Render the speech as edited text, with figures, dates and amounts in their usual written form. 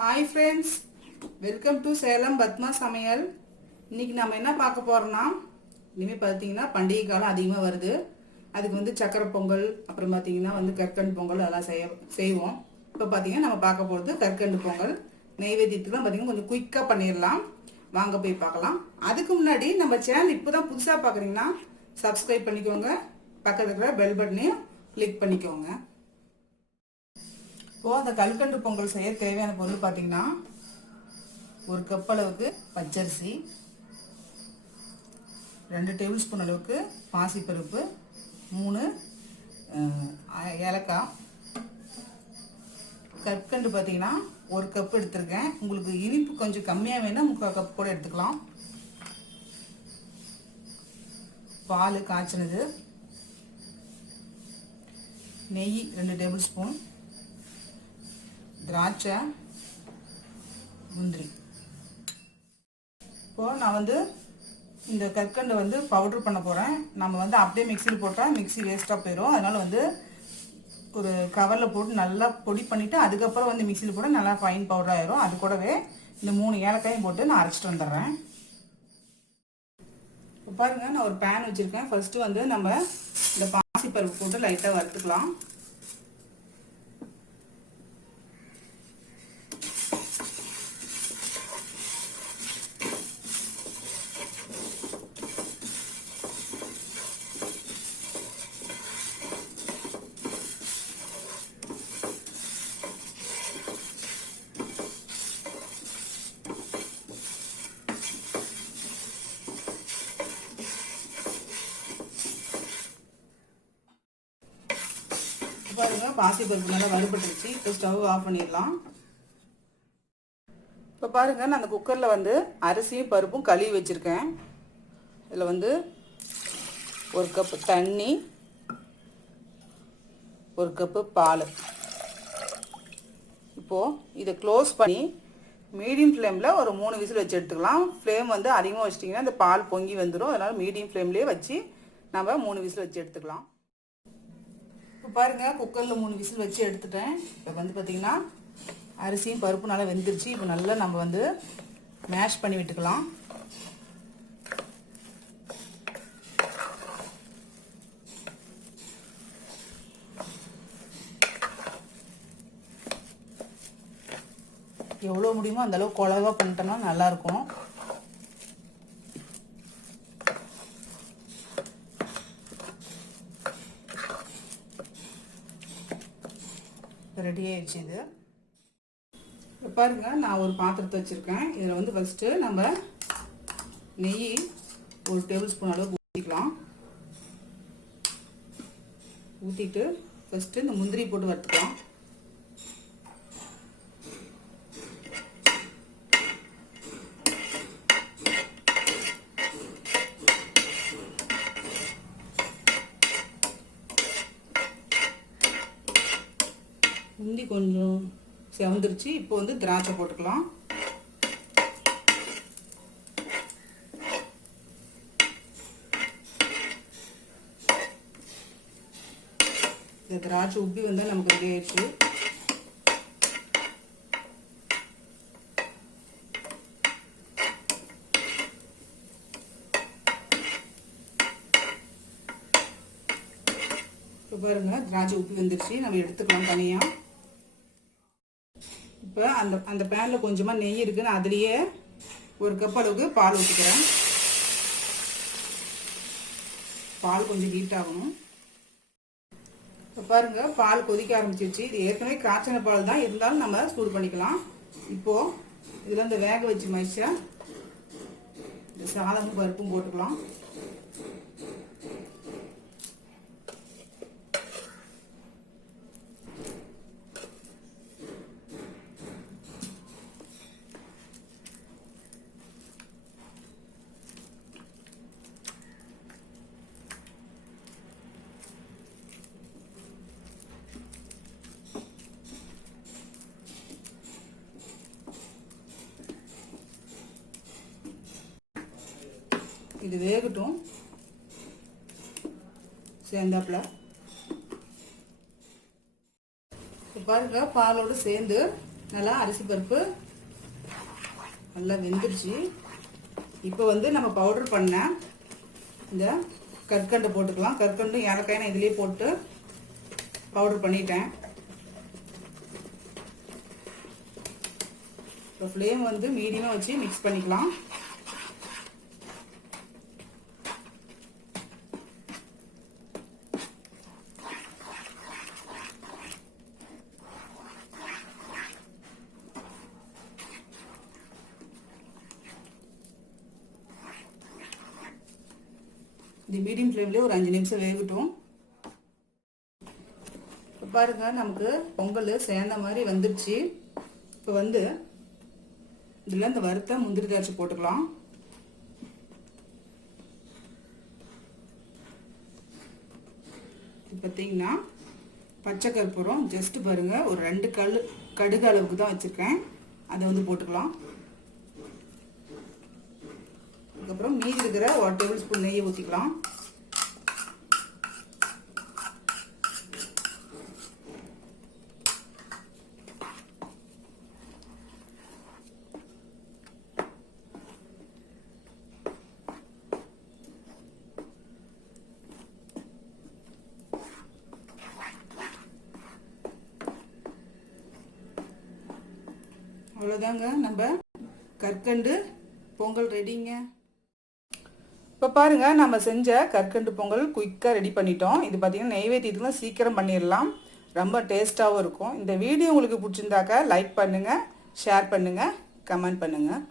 Hi friends, welcome to Salem Padma சமையல். இன்னைக்கு நம்ம என்ன பார்க்க போறோம்னா, இனிமேல் பார்த்தீங்கன்னா பண்டிகை காலம் அதிகமாக வருது. அதுக்கு வந்து சக்கரை பொங்கல், அப்புறம் பார்த்தீங்கன்னா வந்து கற்கண்டு பொங்கல் அதெல்லாம் செய்வோம். இப்போ பார்த்தீங்கன்னா நம்ம பார்க்க போகிறது கற்கண்டு பொங்கல். நெய்வேத்தியத்துக்குலாம் பார்த்தீங்கன்னா கொஞ்சம் குயிக்காக பண்ணிடலாம். வாங்க போய் பார்க்கலாம். அதுக்கு முன்னாடி நம்ம சேனல் இப்போ தான் புதுசாக பார்க்குறீங்கன்னா சப்ஸ்கிரைப் பண்ணிக்கோங்க. பக்கத்தில் இருக்கிற பெல் பட்டனையும் கிளிக் பண்ணிக்கோங்க. இப்போது அந்த கல்கண்டு பொங்கல் செய்ய தேவையான பொருள் பார்த்தீங்கன்னா, ஒரு கப் அளவுக்கு பச்சரிசி, 2 டேபிள் ஸ்பூன் அளவுக்கு பாசிப்பருப்பு, 3 ஏலக்காய், கற்கண்டு பார்த்தீங்கன்னா 1 கப் எடுத்திருக்கேன். உங்களுக்கு இனிப்பு கொஞ்சம் கம்மியாக வேணால் 3/4 கப் கூட எடுத்துக்கலாம். பால் காய்ச்சினது, நெய் 2 டேபிள் ஸ்பூன், திராட்சை, முந்திரி. இப்போது நான் வந்து இந்த கற்கண்டை வந்து பவுட்ரு பண்ண போகிறேன். நம்ம வந்து அப்படியே மிக்சியில் போட்டால் மிக்சி வேஸ்ட்டாக போயிடும். அதனால் வந்து ஒரு கவரில் போட்டு நல்லா பொடி பண்ணிவிட்டு அதுக்கப்புறம் வந்து மிக்சியில் போட நல்லா ஃபைன் பவுடர் ஆயிரும். அது கூடவே இந்த 3 ஏலக்காயும் போட்டு நான் அரைச்சிட்டு வந்துடுறேன். இப்போ பாருங்கள், நான் ஒரு பேன் வச்சுருக்கேன். ஃபஸ்ட்டு வந்து நம்ம இந்த பாசிப்பருப்பு போட்டு லைட்டாக வறுத்துக்கலாம். பாருங்க, பாசிப்பருப்பு நல்லா வறுபட்டுருச்சு. இப்போ ஸ்டவ் ஆஃப் பண்ணிடலாம். இப்போ பாருங்க, நான் அந்த குக்கரில் வந்து அரிசியும் பருப்பும் கழுவி வச்சுருக்கேன். இதில் வந்து 1 கப்பு தண்ணி, 1 கப்பு பால். இப்போது இதை க்ளோஸ் பண்ணி மீடியம் ஃப்ளேமில் ஒரு 3 விசில் வச்சு எடுத்துக்கலாம். ஃப்ளேம் வந்து அதிகமாக வச்சிட்டிங்கன்னா இந்த பால் பொங்கி வந்துடும். அதனால் மீடியம் ஃப்ளேம்லேயே வச்சு நம்ம 3 விசில் வச்சு எடுத்துக்கலாம். இப்போ பாருங்கள், குக்கரில் 3 விசில் வச்சு எடுத்துட்டேன். இப்போ வந்து பார்த்திங்கன்னா அரிசியும் பருப்பு நல்லா வெந்துருச்சு. இப்போ நல்லா நம்ம வந்து மேஷ் பண்ணி விட்டுக்கலாம். எவ்வளோ முடியுமோ அந்தளவுக்கு குழவா பண்ணிட்டோம்னா நல்லாயிருக்கும். ரெடி ஆயிடுச்சு. இது பாருங்க, நான் ஒரு பாத்திரத்தை வச்சுருக்கேன். இதில் வந்து ஃபஸ்ட்டு நம்ம நெய் 1 டேபிள் ஸ்பூன் அளவுக்கு ஊற்றிக்கலாம். ஊற்றிட்டு ஃபஸ்ட்டு இந்த முந்திரி போட்டு வறுத்துக்கலாம். முந்தி கொஞ்சம் செவந்துருச்சு. இப்போ வந்து திராட்சை போட்டுக்கலாம். இந்த திராட்சை உப்பி வந்து நமக்கு ரெடி ஆயிடுச்சு. இப்போ பாருங்க, திராட்சை உப்பி வந்துருச்சு. நம்ம எடுத்துக்கலாம் தனியாக. இப்போ அந்த பேனில் கொஞ்சமாக நெய் இருக்குது. நான் அதுலேயே 1 கப் அளவுக்கு பால் ஊற்றிக்கிறேன். பால் கொஞ்சம் ஹீட் ஆகணும். இப்போ பாருங்கள், பால் கொதிக்க ஆரம்பிச்சிருச்சு. இது ஏற்கனவே காய்ச்சின பால் தான், இருந்தாலும் நம்ம சூடு பண்ணிக்கலாம். இப்போது இதில் இந்த வேக வச்சு மடிச்சா இந்த சாதமும் பருப்பும் போட்டுக்கலாம். இது வேகட்டும் சேர்ந்தாப்புல. பாருங்க, பாலோடு சேர்ந்து நல்லா அரிசி பருப்பு நல்லா வெந்துருச்சு. இப்போ வந்து நம்ம பவுடர் பண்ண இந்த கற்கண்டை போட்டுக்கலாம். கற்கண்டு ஏலக்காய் நான் இதிலே போட்டு பவுடர் பண்ணிட்டேன். இப்போ ஃப்ளேம் வந்து மீடியமாக வச்சு மிக்ஸ் பண்ணிக்கலாம். இது மீடியம் ஃப்ளேம்லேயே ஒரு 5 நிமிஷம் வேகட்டும். இப்போ பாருங்க நமக்கு பொங்கல் சேர்ந்த மாதிரி வந்துடுச்சு. இப்போ வந்து இதில் இந்த வறுத்த முந்திரி திராட்சை போட்டுக்கலாம். பார்த்தீங்கன்னா பச்சை கற்பூரம் ஜஸ்ட் பாருங்க ஒரு 2 கடுகு அளவுக்கு தான் வச்சுருக்கேன். அதை வந்து போட்டுக்கலாம். அதுக்கப்புறம் மீதி இருக்கிற 1 டேபிள் ஸ்பூன் நெய்யை ஊற்றிக்கலாம். அவ்வளோதாங்க, நம்ம கற்கண்டு பொங்கல் ரெடிங்க. இப்போ பாருங்க, நம்ம செஞ்ச கற்கண்டு பொங்கல் குயிக்காக ரெடி பண்ணிட்டோம். இது பார்த்தீங்கன்னா நெய்வேத்தியத்துக்குலாம் சீக்கிரம் பண்ணிடலாம், ரொம்ப டேஸ்ட்டாகவும் இருக்கும். இந்த வீடியோ உங்களுக்கு பிடிச்சிருந்தாக்க லைக் பண்ணுங்கள், ஷேர் பண்ணுங்கள், கமெண்ட் பண்ணுங்கள்.